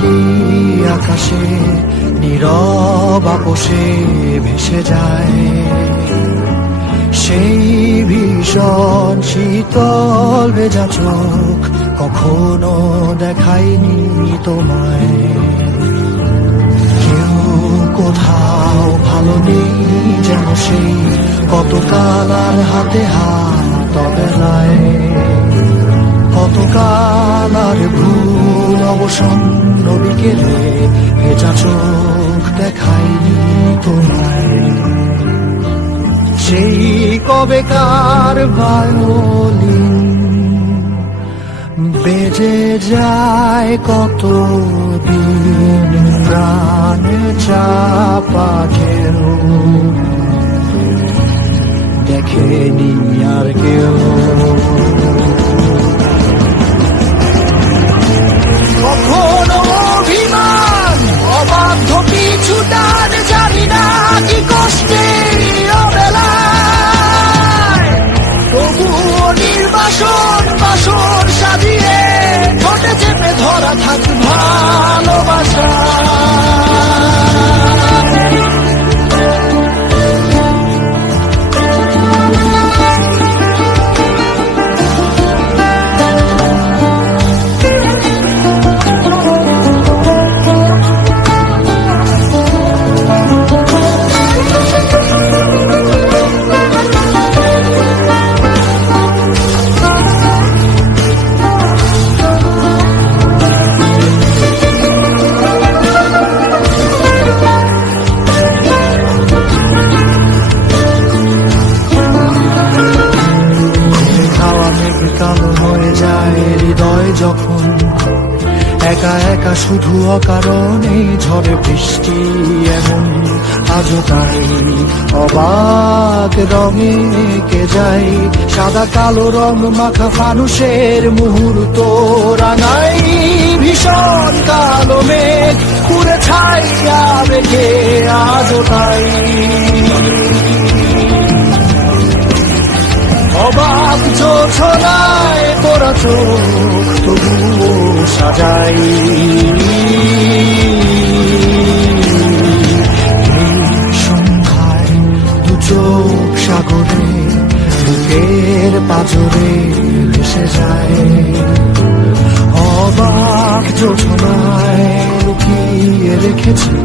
তোমারই আকাশে নীরব আপোষে ভেসে যায় সেই ভীষণ শীতল ভেজা চোখ কখনো দেখায়নি তোমায়। কেউ কোথাও ভালো নেই যেন সেই কতকাল আর হাতে হাত অবেলায়, কতকাল আর ভুল অবসন্ন বিকেলে ভেজা চোখ দেখায়নি তোমায়। সেই কবেকার ভায়োলিন বেজে যায় কতদিন প্রাণে চাপা ঢেউ দেখেনি আর কেউ। কখনো অভিমান অবাধ্য পিছু টান জানি না কি কষ্টে অবেলায়, তবুও নির্বাসন বাসন সাজিয়ে ঠোঁটে চেপে ধরা থাক ভালোবাসা। কালো হয়ে যায় হৃদয় যখন একা একা শুধু অকারণে ঝড়ে বৃষ্টি এমন আজও তাই অবাক রঙে কে যায় সাদা কালো রং মাখা মানুষের মুহূর্ত রাঙাই ভীষণ কালো মেঘ পুরে ছাইয়া বেঁধে আজও তাই অবাক জোছনায় তোরা চোখ তবুও সাজাই। সন্ধ্যায় দু চোখ সাগরে বুকের পাজরে ভেসে যায় অবাক জোছনায় লুকিয়ে রেখেছি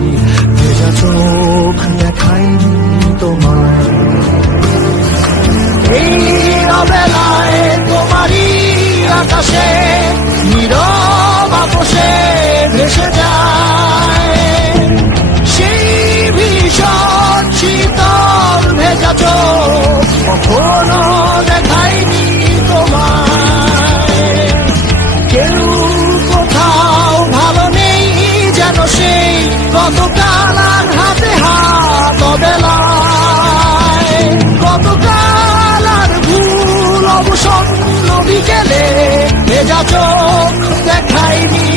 ভেজা চোখ দেখাইনি তোমায়। এই অবেলায় তোমারই আকাশে নীরব আপোষে ভেসে যায় সেই ভীষণ শীতল ভেজা চোখ কখনো দেখায়নি তোমায়। কেউ কোথাও ভালো নেই যেন সেই কতকাল আর হাতে হাত অবেলায়, কতকাল অবসন্ন বিকেলে ভেজা চোখ দেখায়নি